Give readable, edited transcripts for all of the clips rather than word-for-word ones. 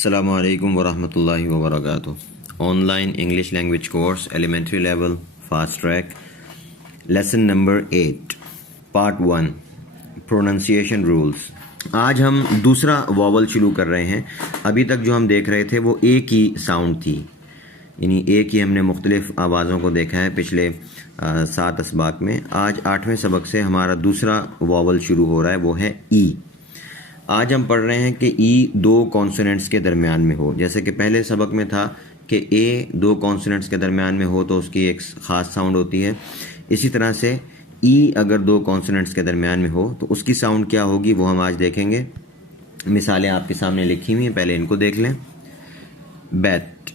السلام علیکم ورحمۃ اللہ وبرکاتہ. آن لائن انگلش لینگویج کورس ایلیمنٹری لیول فاسٹ ٹریک لیسن نمبر 8 پارٹ 1 پروننسیشن رولز. آج ہم دوسرا واول شروع کر رہے ہیں. ابھی تک جو ہم دیکھ رہے تھے وہ اے کی ساؤنڈ تھی، یعنی اے کی ہم نے مختلف آوازوں کو دیکھا ہے پچھلے 7 اسباق میں. آج 8ویں سبق سے ہمارا دوسرا واول شروع ہو رہا ہے، وہ ہے ای. آج ہم پڑھ رہے ہیں کہ ای 2 کانسوننٹس کے درمیان میں ہو. جیسے کہ پہلے سبق میں تھا کہ اے 2 کانسوننٹس کے درمیان میں ہو تو اس کی ایک خاص ساؤنڈ ہوتی ہے. اسی طرح سے ای اگر 2 کانسوننٹس کے درمیان میں ہو تو اس کی ساؤنڈ کیا ہوگی وہ ہم آج دیکھیں گے. مثالیں آپ کے سامنے لکھی ہوئی ہیں، پہلے ان کو دیکھ لیں. بیٹ،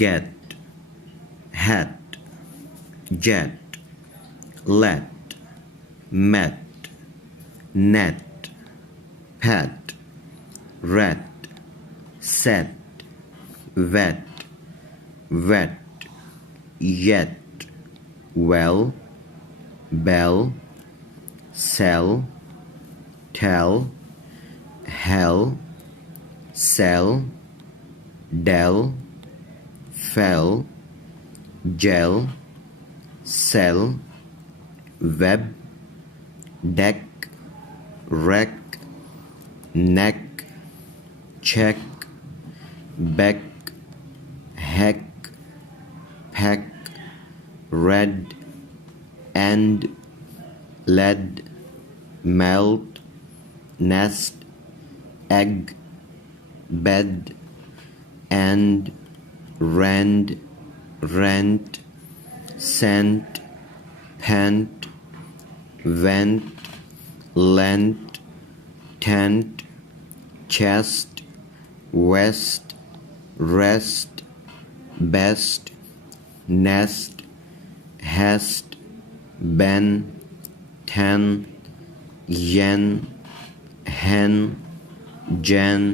گیٹ، ہیٹ، جیٹ، لیٹ، میٹ، نیٹ، pet, rat, set, vet, wet, yet, well, bell, sell, tell, hell, sell, del, fell, gel, sell, web, deck, wreck, neck, check, beck, heck, peck, red, end, lead, melt, nest, egg, bed, end, rend, rent, scent, pent, vent, lent, tent, chest, west, rest, best, nest, hest, ben, ten, yen, hen, jen,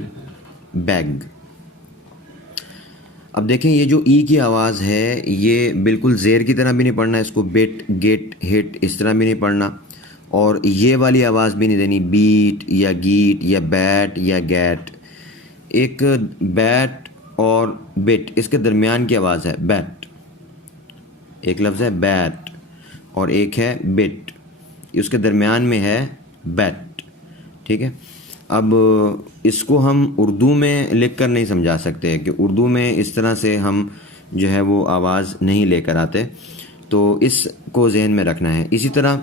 beg. اب دیکھیں یہ جو ای کی آواز ہے یہ بالکل زیر کی طرح بھی نہیں پڑھنا، اس کو بٹ، گٹ، ہٹ اس طرح بھی نہیں پڑھنا، اور یہ والی آواز بھی نہیں دینی بیٹ یا گیٹ یا بیٹ یا گیٹ. ایک بیٹ اور بٹ اس کے درمیان کی آواز ہے بیٹ. ایک لفظ ہے بیٹ اور ایک ہے بٹ، اس کے درمیان میں ہے بیٹ. ٹھیک ہے. اب اس کو ہم اردو میں لکھ کر نہیں سمجھا سکتے کہ اردو میں اس طرح سے ہم جو ہے وہ آواز نہیں لے کر آتے، تو اس کو ذہن میں رکھنا ہے. اسی طرح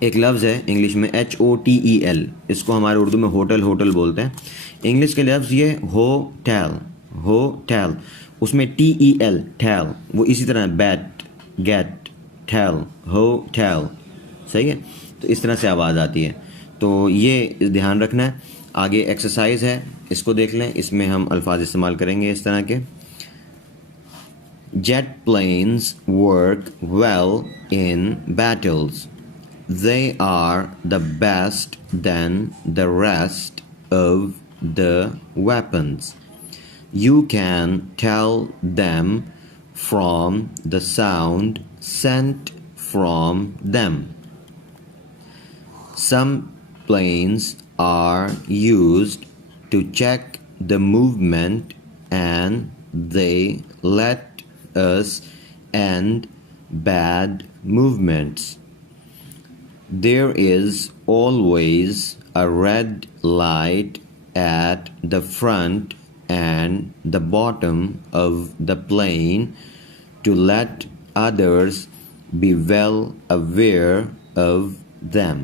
ایک لفظ ہے انگلش میں HOTEL، اس کو ہمارے اردو میں ہوٹل بولتے ہیں. انگلش کے لفظ یہ ہوٹل، اس میں TEL ٹیل، وہ اسی طرح بیٹ، گیٹ، ٹیل، ہوٹل. صحیح ہے. تو اس طرح سے آواز آتی ہے، تو یہ دھیان رکھنا ہے. آگے ایکسرسائز ہے، اس کو دیکھ لیں. اس میں ہم الفاظ استعمال کریں گے اس طرح کے: Jet planes work well in battles. They are the best than the rest of the weapons. You can tell them from the sound sent from them. Some planes are used to check the movement and they let us end bad movements. There is always a red light at the front and the bottom of the plane to let others be well aware of them.